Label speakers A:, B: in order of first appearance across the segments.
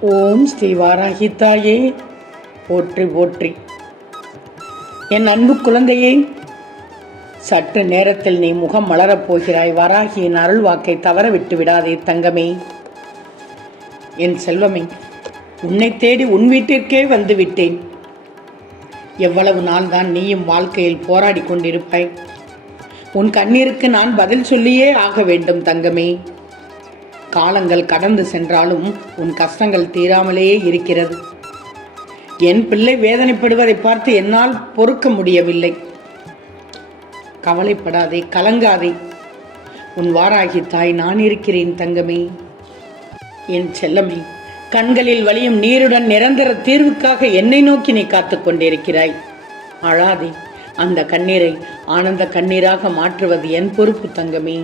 A: ஓம் ஸ்ரீ வாராகி தாயே. போற்றி போற்றி. என் அன்பு குழந்தையே சற்று நேரத்தில் நீ முகம் மலரப் போகிறாய். வராகியின் அருள் வாக்கை தவற விட்டு விடாதே தங்கமே. என் செல்வமே உன்னை தேடி உன் வீட்டிற்கே வந்து விட்டேன். எவ்வளவு நாள் தான் நீயும் வாழ்க்கையில் போராடி கொண்டிருப்பாய். உன் கண்ணீருக்கு நான் பதில் சொல்லியே ஆக வேண்டும் தங்கமே. காலங்கள் கடந்து சென்றாலும் உன் கஷ்டங்கள் தீராமலே இருக்கிறது. என் பிள்ளை வேதனைப்படுவதை பார்த்து என்னால் பொறுக்க முடியவில்லை. கவலைப்படாதே கலங்காதே. உன் வாராகி தாய் நான் இருக்கிறேன் தங்கமே. என் செல்லமே கண்களில் வலியும் நீருடன் நிரந்தர தீர்வுக்காக என்னை நோக்கி நீ காத்து கொண்டிருக்கிறாய். அழாதே அந்த கண்ணீரை ஆனந்த கண்ணீராக மாற்றுவது என் பொறுப்பு தங்கமே.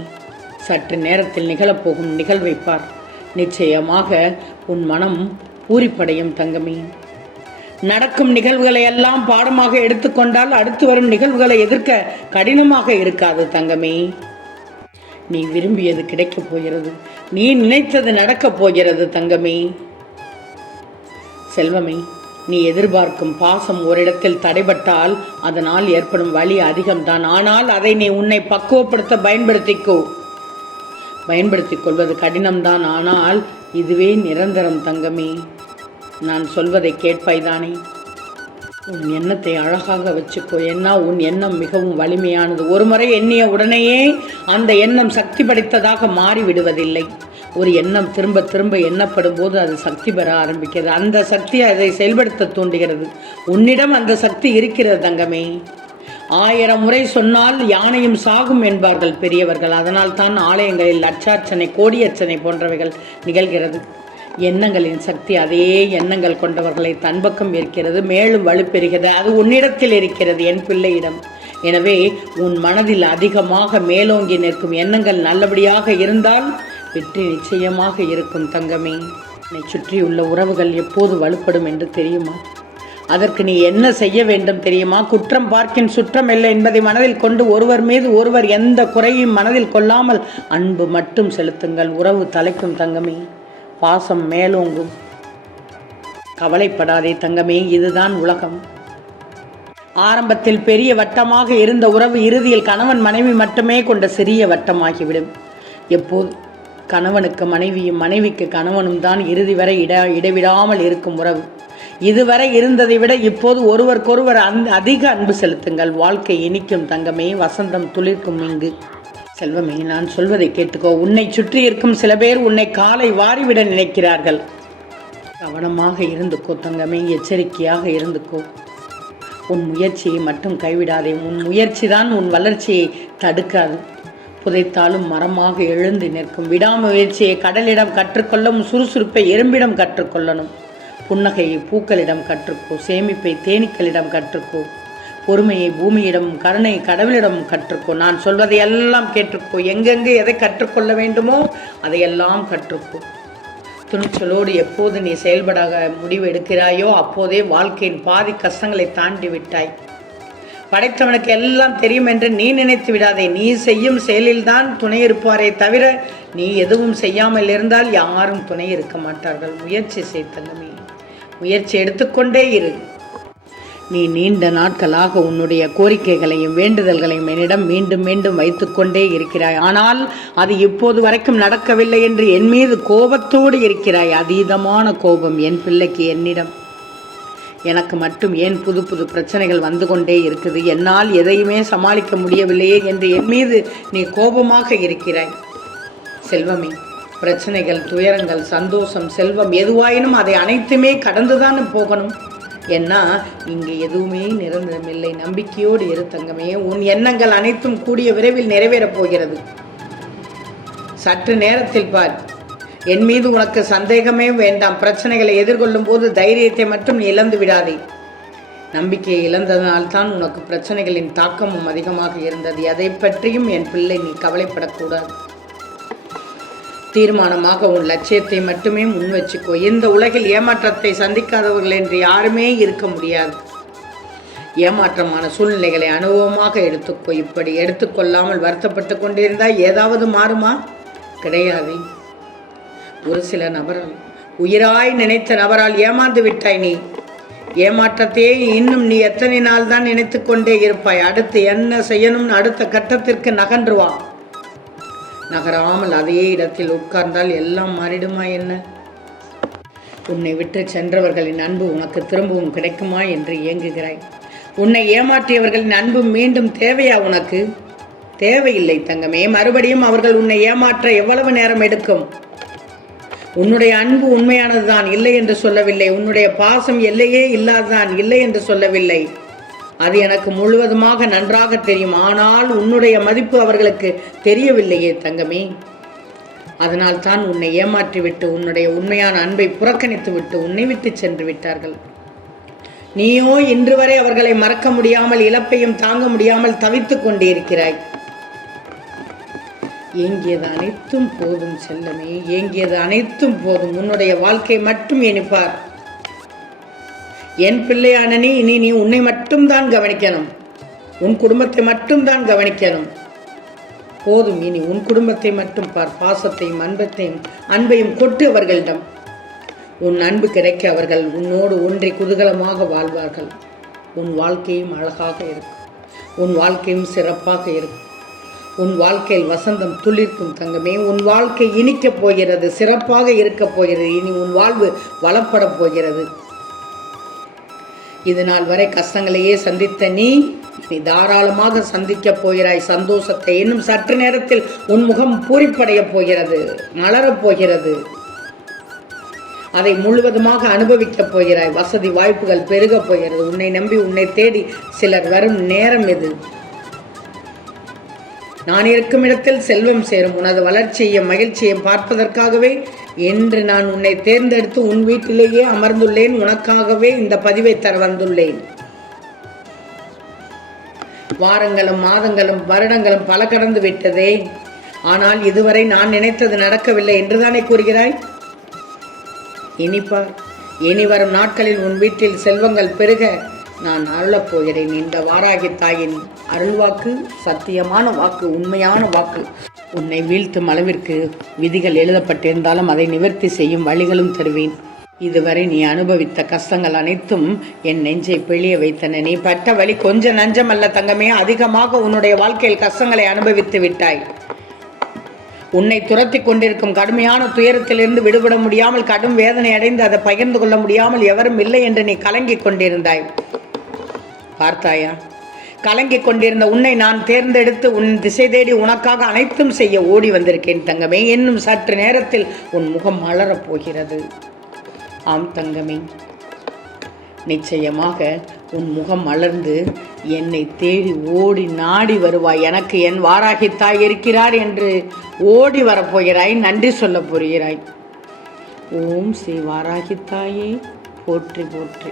A: சற்று நேரத்தில் நிகழப்போகும் நிகழ்வை பார். நிச்சயமாக உன் மனம் பூரிப்படையும் தங்கமே. நடக்கும் நிகழ்வுகளை எல்லாம் பாடமாக எடுத்துக்கொண்டால் அடுத்து வரும் நிகழ்வுகளை எதிர்க்க கடினமாக இருக்காது தங்கமே. நீ விரும்பியது கிடைக்கப் போகிறது. நீ நினைத்தது நடக்கப் போகிறது தங்கமே. செல்வமே நீ எதிர்பார்க்கும் பாசம் ஓரிடத்தில் தடைபட்டால் அதனால் ஏற்படும் வலி அதிகம்தான். ஆனால் அதை நீ உன்னை பக்குவப்படுத்த பயன்படுத்திக்கோ. பயன்படுத்தி கொள்வது கடினம்தான் ஆனால் இதுவே நிரந்தரம் தங்கமே. நான் சொல்வதை கேட்பாய்தானே? உன் எண்ணத்தை அழகாக வச்சுக்கோ. ஏன்னா உன் எண்ணம் மிகவும் வலிமையானது. ஒரு முறை எண்ணிய உடனேயே அந்த எண்ணம் சக்தி படைத்ததாக மாறிவிடுவதில்லை. ஒரு எண்ணம் திரும்ப திரும்ப எண்ணப்படும் போது அது சக்தி பெற ஆரம்பிக்கிறது. அந்த சக்தி அதை செயல்படுத்த தூண்டுகிறது. உன்னிடம் அந்த சக்தி இருக்கிறது தங்கமே. ஆயிரம் முறை சொன்னால் யானையும் சாகும் என்பார்கள் பெரியவர்கள். அதனால் தான் ஆலயங்களில் லட்சார்ச்சனை கோடியர்ச்சனை போன்றவைகள் நிகழ்கிறது. எண்ணங்களின் சக்தி அதே எண்ணங்கள் கொண்டவர்களை தன்பக்கம் இருக்கிறது மேலும் வலுப்பெறுகிறது. அது உன்னிடத்தில் இருக்கிறது என் பிள்ளையிடம். எனவே உன் மனதில் அதிகமாக மேலோங்கி நிற்கும் எண்ணங்கள் நல்லபடியாக இருந்தால் வெற்றி நிச்சயமாக இருக்கும் தங்கமே. என்னை சுற்றியுள்ள உறவுகள் எப்போது வலுப்படும் என்று தெரியுமா? அதற்கு நீ என்ன செய்ய வேண்டும் தெரியுமா? குற்றம் பார்க்கின் சுற்றம் இல்லை என்பதை மனதில் கொண்டு ஒருவர் மீது ஒருவர் எந்த குறையும் மனதில் கொள்ளாமல் அன்பு மட்டும் செலுத்துங்கள். உறவு தலைக்கும் தங்கமே பாசம் மேலோங்கும். கவலைப்படாதே தங்கமே இதுதான் உலகம். ஆரம்பத்தில் பெரிய வட்டமாக இருந்த உறவு இறுதியில் கணவன் மனைவி மட்டுமே கொண்ட சிறிய வட்டமாகிவிடும். எப்போது கணவனுக்கு மனைவியும் மனைவிக்கு கணவனும் தான் இறுதி வரை இட இடைவிடாமல் இருக்கும் உறவு. இதுவரை இருந்ததை விட இப்போது ஒருவருக்கொருவர் அந் அதிக அன்பு செலுத்துங்கள். வாழ்க்கை இனிக்கும் தங்கமே வசந்தம் துளிர்க்கும் இங்கு. செல்வமே நான் சொல்வதை கேட்டுக்கோ. உன்னை சுற்றி இருக்கும் சில பேர் உன்னை காலை வாரிவிட நினைக்கிறார்கள். கவனமாக இருந்துக்கோ தங்கமே எச்சரிக்கையாக இருந்துக்கோ. உன் முயற்சியை மட்டும் கைவிடாதே. உன் முயற்சி தான் உன் வளர்ச்சியை தடுக்காது. புதைத்தாலும் மரமாக எழுந்து நிற்கும். விடாமுயற்சியை கடலிடம் கற்றுக்கொள்ளவும் சுறுசுறுப்பை எறும்பிடம் கற்றுக்கொள்ளணும். புன்னகையை பூக்களிடம் கற்றுக்கோ சேமிப்பை தேனீக்களிடம் கற்றுக்கோ பொறுமையை பூமியிடம் கருணை கடவுளிடம் கற்றுக்கோ. நான் சொல்வதை எல்லாம் கேட்டுக்கோ. எங்கெங்கே எதை கற்றுக்கொள்ள வேண்டுமோ அதையெல்லாம் கற்றுக்கோ. துணிச்சலோடு எப்போது நீ செயல்பட முடிவு எடுக்கிறாயோ அப்போதே வாழ்க்கையின் பாதி கஷ்டங்களை தாண்டி விட்டாய். படைத்தவனுக்கு எல்லாம் தெரியும் என்று நீ நினைத்து விடாதே. நீ செய்யும் செயலில்தான் துணை இருப்பாரே தவிர நீ எதுவும் செய்யாமல் இருந்தால் யாரும் துணை இருக்க மாட்டார்கள். முயற்சி செய்தங்கமே முயற்சி எடுத்துக்கொண்டே இரு. நீ நீண்ட நாட்களாக உன்னுடைய கோரிக்கைகளையும் வேண்டுதல்களையும் என்னிடம் மீண்டும் மீண்டும் வைத்துக்கொண்டே இருக்கிறாய். ஆனால் அது இப்போது வரைக்கும் நடக்கவில்லை என்று என் மீது கோபத்தோடு இருக்கிறாய். அதீதமான கோபம் என் பிள்ளைக்கு என்னிடம். எனக்கு மட்டும் ஏன் புது புது பிரச்சனைகள் வந்து கொண்டே இருக்குது? என்னால் எதையுமே சமாளிக்க முடியவில்லையே என்று என் மீது நீ கோபமாக இருக்கிறாய். செல்வமே பிரச்சனைகள் துயரங்கள் சந்தோஷம் செல்வம் எதுவாயினும் அதை அனைத்துமே கடந்துதான் போகணும்? ஏன்னா இங்கே எதுவுமே நிரந்தரமில்லை நம்பிக்கையோடு இரு தங்கமே. உன் எண்ணங்கள் அனைத்தும் கூடிய விரைவில் நிறைவேறப் போகிறது. சற்று நேரத்தில் பார். என் மீது உனக்கு சந்தேகமே வேண்டாம். பிரச்சனைகளை எதிர்கொள்ளும் போது தைரியத்தை மட்டும் நீ இழந்து விடாதே. நம்பிக்கையை இழந்ததனால் தான் உனக்கு பிரச்சனைகளின் தாக்கமும் அதிகமாக இருந்தது. அதை பற்றியும் என் பிள்ளை நீ கவலைப்படக்கூடாது. தீர்மானமாக உன் லட்சியத்தை மட்டுமே முன் வச்சுக்கோ இந்த உலகில் ஏமாற்றத்தை சந்திக்காதவர்கள் என்று யாருமே இருக்க முடியாது. ஏமாற்றமான சூழ்நிலைகளை அனுபவமாக எடுத்துக்கோ. இப்படி எடுத்துக்கொள்ளாமல் வருத்தப்பட்டு கொண்டிருந்தால் ஏதாவது மாறுமா? கிடையாது. ஒரு சில நபர்கள் உயிராய் நினைத்த நபரால் ஏமாந்து விட்டாய் நீ. ஏமாற்றத்தையே இன்னும் நீ எத்தனை நாள் தான் நினைத்து கொண்டே இருப்பாய்? அடுத்து என்ன செய்யணும்னு அடுத்த கட்டத்திற்கு நகன்றுவான் நகராமல் அதே இடத்தில் உட்கார்ந்தால் எல்லாம் மாறிடுமா என்ன? உன்னை விட்டு சென்றவர்களின் அன்பு உனக்கு திரும்பவும் கிடைக்குமா என்று ஏங்குகிறாய். உன்னை ஏமாற்றியவர்களின் அன்பு மீண்டும் தேவையா உனக்கு? தேவையில்லை தங்கமே மறுபடியும் அவர்கள் உன்னை ஏமாற்ற எவ்வளவு நேரம் எடுக்கும்? உன்னுடைய அன்பு உண்மையானதுதான் இல்லை என்று சொல்லவில்லை. உன்னுடைய பாசம் எல்லையே இல்லாததான் இல்லை என்று சொல்லவில்லை. அது எனக்கு முழுவதுமாக நன்றாக தெரியும். ஆனால் உன்னுடைய மதிப்பு அவர்களுக்கு தெரியவில்லையே தங்கமே. அதனால் தான் உன்னை ஏமாற்றிவிட்டு உன்னுடைய உண்மையான அன்பை புறக்கணித்து விட்டு உன்னை விட்டு சென்று விட்டார்கள். நீயோ இன்று வரை அவர்களை மறக்க முடியாமல் இழப்பையும் தாங்க முடியாமல் தவித்துக் கொண்டிருக்கிறாய். ஏங்கியது அனைத்தும் போதும் செல்லமே. ஏங்கியது அனைத்தும் போதும். உன்னுடைய வாழ்க்கை மட்டும் இனிப்பார் என் பிள்ளையான நீ இனி நீ உன்னை மட்டும்தான் கவனிக்கணும். உன் குடும்பத்தை மட்டும்தான் கவனிக்கணும். போதும் இனி உன் குடும்பத்தை மட்டும் பார். பாசத்தையும் அன்பத்தையும் அன்பையும் கொட்டு அவர்களிடம். உன் அன்பு கிடைக்க அவர்கள் உன்னோடு ஒன்றை குதூகலமாக வாழ்வார்கள். உன் வாழ்க்கையும் அழகாக இருக்கும். உன் வாழ்க்கையும் சிறப்பாக இருக்கும். உன் வாழ்க்கையில் வசந்தம் துளிர்க்கும் தங்கமே. உன் வாழ்க்கை இனிக்கப் போகிறது சிறப்பாக இருக்கப் போகிறது. இனி உன் வாழ்வு வளப்படப் போகிறது. இது நாள் வரை கஷ்டங்களையே சந்தித்த நீ நீ தாராளமாக சந்திக்கப் போகிறாய். சந்தோஷத்தை இன்னும் சற்று நேரத்தில் உன் முகம் பூரிப்படையப் போகிறது மலரப் போகிறது. அதை முழுவதுமாக அனுபவிக்கப் போகிறாய். வசதி வாய்ப்புகள் பெருகப் போகிறது. உன்னை நம்பி உன்னை தேடி சிலர் வரும் நேரம் இது. நான் இருக்கும் இடத்தில் செல்வம் சேரும். உனது வளர்ச்சியையும் மகிழ்ச்சியையும் பார்ப்பதற்காகவே என்று நான் உன்னை தேர்ந்தெடுத்து உன் வீட்டிலேயே அமர்ந்துள்ளேன். உனக்காகவே இந்த பதிவை தர வந்துள்ளேன். வாரங்களும் மாதங்களும் வருடங்களும் பல கடந்து விட்டதே. ஆனால் இதுவரை நான் நினைத்தது நடக்கவில்லை என்றுதானே கூறுகிறாய்? இனிப்பார் இனி வரும் நாட்களில் உன் வீட்டில் செல்வங்கள் பெருக. நான் அருளப் போகிறேன் இந்த வாராகி தாயின் அருள்வாக்கு சத்தியமான வாக்கு உண்மையான வாக்கு. உன்னை வீழ்த்தும் அளவிற்கு விதிகள் எழுதப்பட்டிருந்தாலும் அதை நிவர்த்தி செய்யும் வழிகளும் தருவேன். இதுவரை நீ அனுபவித்த கஷ்டங்கள் அனைத்தும் என் நெஞ்சை பிழிய வைத்தன. நீ பட்ட வழி கொஞ்சம் நஞ்சமல்ல தங்கமே அதிகமாக உன்னுடைய வாழ்க்கையில் கஷ்டங்களை அனுபவித்து விட்டாய். உன்னை துரத்தி கொண்டிருக்கும் கடுமையான துயரத்திலிருந்து விடுபட முடியாமல் கடும் வேதனை அடைந்து அதை பகிர்ந்து கொள்ள முடியாமல் எவரும் இல்லை என்று நீ கலங்கிக் கொண்டிருந்தாய். பார்த்தாயா? கலங்கிக் கொண்டிருந்த உன்னை நான் தேர்ந்தெடுத்து உன் திசை தேடி உனக்காக அனைத்தும் செய்ய ஓடி வந்திருக்கேன் தங்கமே. இன்னும் சற்று நேரத்தில் உன் முகம் மலரப் போகிறது. ஆம் தங்கமே. நிச்சயமாக உன் முகம் மலர்ந்து என்னை தேடி ஓடி நாடி வருவாய். எனக்கு என் வாராகி தாய் இருக்கிறார் என்று ஓடி வரப்போகிறாய். நன்றி சொல்லப் போகிறாய். ஓம் ஸ்ரீ வாராகி தாயே. போற்றி போற்றி.